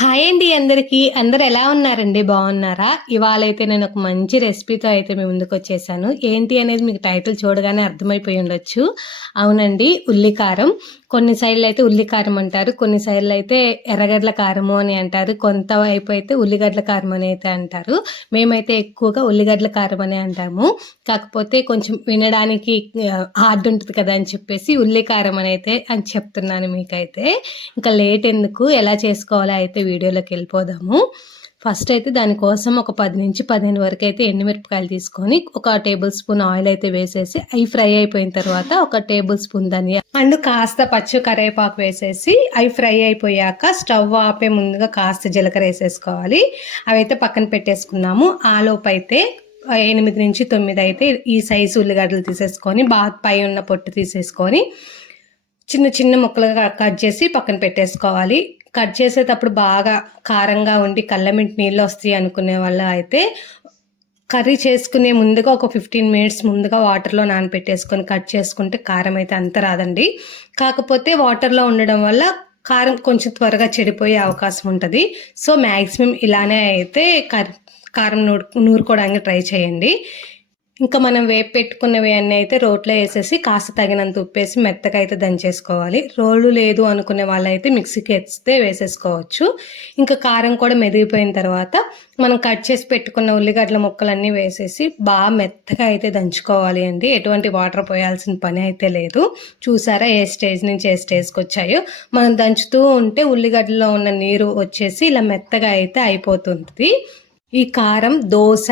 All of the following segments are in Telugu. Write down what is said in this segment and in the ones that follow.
హాయ్ అండి అందరికీ. అందరు ఎలా ఉన్నారండి? బాగున్నారా? ఇవాళ అయితే నేను ఒక మంచి రెసిపీతో అయితే మీ ముందుకు వచ్చేసాను. ఏంటి అనేది మీకు టైటిల్ చూడగానే అర్థమైపోయి ఉండొచ్చు. అవునండి ఉల్లికారం. కొన్ని సైడ్లు అయితే ఉల్లికారం అంటారు కొన్ని సైడ్లు అయితే ఎర్రగడ్ల కారము అని అంటారు కొంత వైపు అయితే ఉల్లిగడ్డల కారం అని అయితే అంటారు. మేమైతే ఎక్కువగా ఉల్లిగడ్డల కారం అని అంటాము. కాకపోతే కొంచెం వినడానికి హార్డ్ ఉంటుంది కదా అని చెప్పేసి ఉల్లికారం అని అయితే అని చెప్తున్నాను మీకైతే. ఇంకా లేట్ ఎందుకు? ఎలా చేసుకోవాలో అయితే వీడియోలోకి వెళ్ళిపోదాము. ఫస్ట్ అయితే దానికోసం ఒక పది నుంచి పదిహేను వరకు అయితే ఎండుమిరపకాయలు తీసుకొని ఒక టేబుల్ స్పూన్ ఆయిల్ అయితే వేసేసి అవి ఫ్రై అయిపోయిన తర్వాత ఒక టేబుల్ స్పూన్ ధనియా అండ్ కాస్త పచ్చి కరివేపాకు వేసేసి అవి ఫ్రై అయిపోయాక స్టవ్ ఆపే ముందుగా కాస్త జీలకర్ర వేసేసుకోవాలి. అవి అయితే పక్కన పెట్టేసుకున్నాము. ఆలోపు అయితే ఎనిమిది నుంచి తొమ్మిది అయితే ఈ సైజు ఉల్లిగడ్డలు తీసేసుకొని బాగా పై ఉన్న పొట్టు తీసేసుకొని చిన్న చిన్న ముక్కలుగా కట్ చేసి పక్కన పెట్టేసుకోవాలి. కట్ చేసేటప్పుడు బాగా కారంగా ఉండి కళ్ళమింటి నీళ్ళు వస్తాయి అనుకునే వల్ల అయితే కర్రీ చేసుకునే ముందుగా ఒక ఫిఫ్టీన్ మినిట్స్ ముందుగా వాటర్లో నానబెట్టేసుకొని కట్ చేసుకుంటే కారం అయితే అంత రాదండి. కాకపోతే వాటర్లో ఉండడం వల్ల కారం కొంచెం త్వరగా చెడిపోయే అవకాశం ఉంటుంది. సో మ్యాక్సిమం ఇలానే అయితే కారం నూరు నూరుకోవడానికి ట్రై చేయండి. ఇంకా మనం వేపు పెట్టుకున్నవి అన్నీ అయితే రోట్లో వేసేసి కాస్త తగినంత ఉప్పేసి మెత్తగా అయితే దంచేసుకోవాలి. రోలు లేదు అనుకునే వాళ్ళైతే మిక్సీకి ఎత్తితే వేసేసుకోవచ్చు. ఇంకా కారం కూడా మెదిగిపోయిన తర్వాత మనం కట్ చేసి పెట్టుకున్న ఉల్లిగడ్డల ముక్కలన్నీ వేసేసి బాగా మెత్తగా అయితే దంచుకోవాలి అండి. ఎటువంటి వాటర్ పోయాల్సిన పని అయితే లేదు. చూసారా ఏ స్టేజ్ నుంచి ఏ స్టేజ్కి వచ్చాయో? మనం దంచుతూ ఉంటే ఉల్లిగడ్డలో ఉన్న నీరు వచ్చేసి ఇలా మెత్తగా అయితే అయిపోతుంది. ఈ కారం దోశ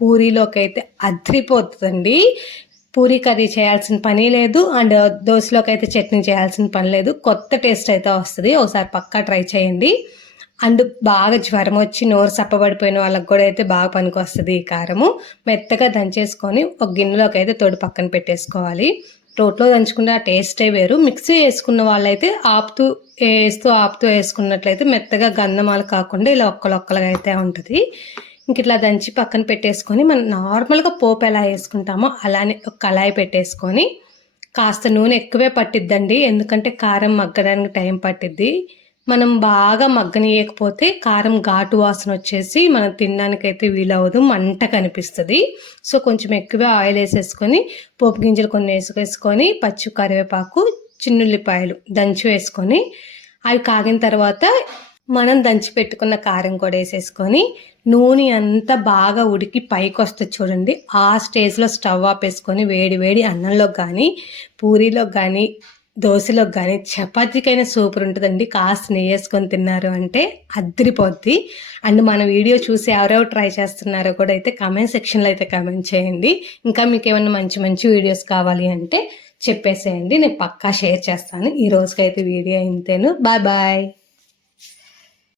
పూరీలోకి అయితే అద్రిపోతుందండి. పూరీ కర్రీ చేయాల్సిన పని లేదు. అండ్ దోశలోకి అయితే చట్నీ చేయాల్సిన పని లేదు. కొత్త టేస్ట్ అయితే వస్తుంది. ఒకసారి పక్కా ట్రై చేయండి. అండ్ బాగా జ్వరం వచ్చి నోరు సప్పబడిపోయిన వాళ్ళకి కూడా అయితే బాగా పనికి వస్తుంది ఈ కారము. మెత్తగా దంచేసుకొని ఒక గిన్నెలోకి అయితే తోడు పక్కన పెట్టేసుకోవాలి. రోట్లో దంచుకుంటే ఆ టేస్టే వేరు. మిక్సీ వేసుకున్న వాళ్ళైతే ఆపుతూ వేస్తూ ఆపుతూ వేసుకున్నట్లయితే మెత్తగా గంధమాలు కాకుండా ఇలా ఒక్కలొక్కలుగా అయితే ఉంటుంది. ఇంక ఇట్లా దంచి పక్కన పెట్టేసుకొని మనం నార్మల్గా పోపు ఎలా వేసుకుంటామో అలానే ఒక కళాయి పెట్టేసుకొని కాస్త నూనె ఎక్కువే పట్టిద్దండి. ఎందుకంటే కారం మగ్గడానికి టైం పట్టిద్ది. మనం బాగా మగ్గనీయకపోతే కారం ఘాటు వాసన వచ్చేసి మనం తినడానికైతే వీలవదు మంట కనిపిస్తుంది. సో కొంచెం ఎక్కువ ఆయిల్ వేసేసుకొని పోపు గింజలు కొన్ని వేసుకేసుకొని పచ్చి కరివేపాకు చిన్నుల్లిపాయలు దంచి వేసుకొని అవి కాగిన తర్వాత మనం దంచి పెట్టుకున్న కారం కూడా వేసేసుకొని నూనె అంతా బాగా ఉడికి పైకి వస్తుంది చూడండి. ఆ స్టేజ్లో స్టవ్ ఆపేసుకొని వేడి వేడి అన్నంలో కానీ పూరీలో కానీ దోశలో కానీ చపాతీకైనా సూపర్ ఉంటుందండి. కాస్త నెయ్యి వేసుకొని తిన్నారు అంటే అద్దరిపోద్ది అండ్ మన వీడియో చూసి ఎవరెవరు ట్రై చేస్తున్నారో కూడా అయితే కమెంట్ సెక్షన్లో అయితే కమెంట్ చేయండి. ఇంకా మీకు ఏమైనా మంచి మంచి వీడియోస్ కావాలి అంటే చెప్పేసేయండి. నేను పక్కా షేర్ చేస్తాను. ఈ రోజుకైతే వీడియో ఇంతేను. Bye bye